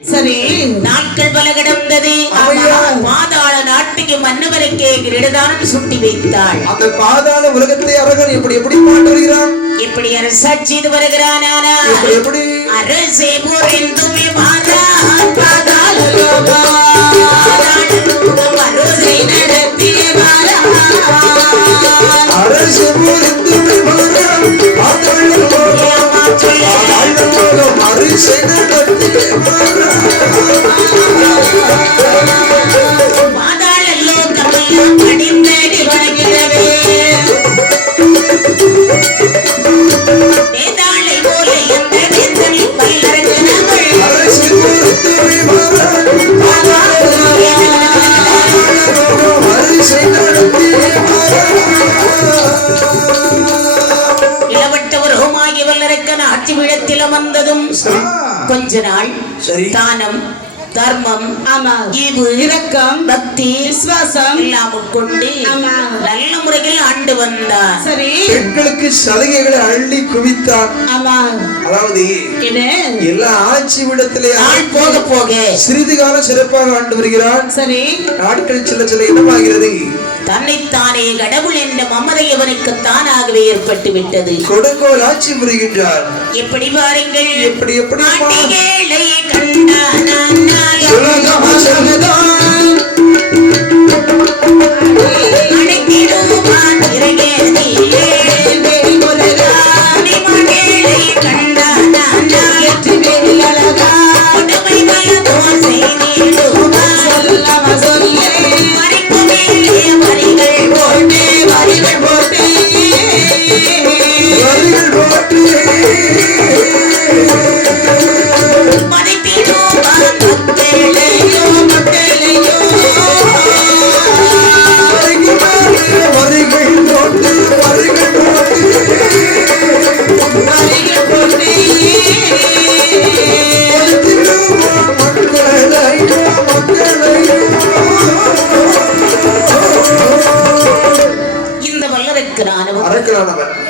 சரி நாட்கள் பல கிடந்தது. பாதாள நாட்டுக்கு மன்னவருக்கே கிரீடதானம் சுட்டி வைத்தாள். அந்த பாதாள உலகத்தை அரகன் எப்படி எப்படி மாட்டு வருகிறான்? எப்படி அரசாட்சி செய்து வருகிறான் எப்படி அரசே புரிந்துமே மாறா பாதாள அரசை விவரம் பாதாள உலகம், ஏமாற்றி பாதாள சரி. கொஞ்ச நாள். தானம் தர்மம் ஆமா. ஈவு இரக்கம் பக்தி விசுவாசம் எல்லாம் உட்கொண்டு. நல்ல முறையில் ஆண்டு வந்தார். சரி. பெண்களுக்கு சலுகைகளை அள்ளி குவித்தான் ஆமா. அதாவது எல்லா ஆட்சி விடத்திலே நாள் போக போக சிறிது காலம் சிறப்பாக ஆண்டு வருகிறான் சரி. நாட்கள் சில சில என்னமாகிறது தன்னைத்தானே கடவுள் என்ற மமதை அவனுக்கு தானாகவே ஏற்பட்டு விட்டது கொடுங்கோல் ஆட்சி புரிகின்றார். எப்படி பாருங்கள்? எப்படி எப்படி ஆண்டிகளை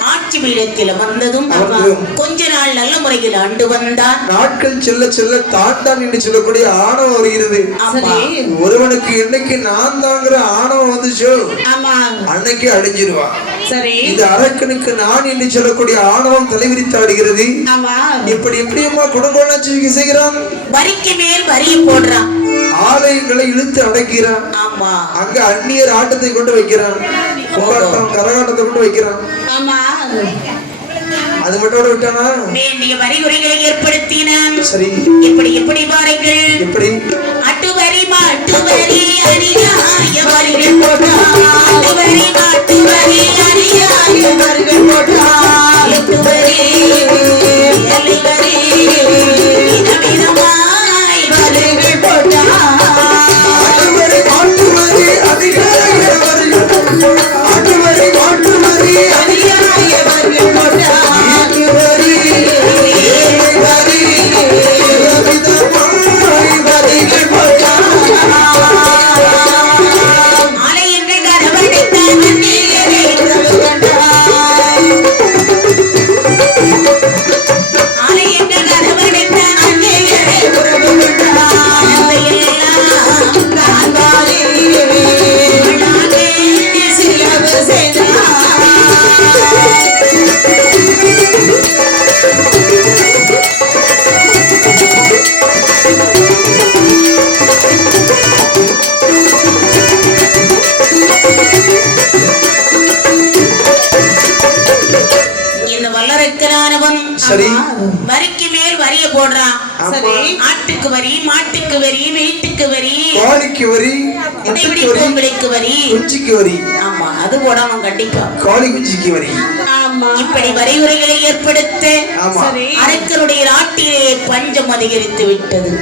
ஆட்சி பீடத்தில் அமர்ந்ததும் அமர்ந்ததும். கொஞ்ச நாள் நல்ல முறையில் ஆண்டு வந்தான் நாட்கள் செல்ல செல்ல தான் தான் என்று சொல்லக்கூடிய ஆணவம் வருகிறது. ஒருவனுக்கு என்னைக்கு நான் தாங்கிற ஆணவம் வந்துச்சோ? அன்னைக்கு அழிஞ்சிருவான் சரி. இந்த அரக்கனுக்கு நான் என்று சொல்லக்கூடிய ஆணவம் தலைவிரித்தாடுகிறது இப்படி எப்படியம்மா குடும்பம் செய்கிறான்? வரிக்கு மேல் வரிய போடுறான். ஆலயங்களை இழுத்து அடக்கிறான். ஆமா. அங்க அந்நியர் ஆட்டத்தை கொண்டு வைக்கிறான். கொண்டாட்டம் கரகாட்டத்தை கொண்டு வைக்கிறான் ஆமா. அது மட்டும் விட்டானா? வேண்டிய வரிகுறைகளை ஏற்படுத்தினான். சரி. எப்படி எப்படி பாருங்கள். எப்படி? அட்டு வரி மாட்டு வரி அநியாய வரிகள் போட்டான். சரி. வரிக்கு மேல் வரிய போடுறான். ஆமா. ஆட்டுக்கு வரி மாட்டுக்கு வரி வீட்டுக்கு வரி. காளிக்கு வரி முட்டைக்கு வரி பொங்கலுக்கு வரி. குஞ்சிக்கு வரி. ஆமா அது போடணும் கண்டிப்பா. காளி குஞ்சிக்கு வரி. ஆமா. இப்படி வரிவுரைகளை ஏற்படுத்த சரி. அரக்கருடைய நாட்டிலே பஞ்சம் அதிகரித்து விட்டது.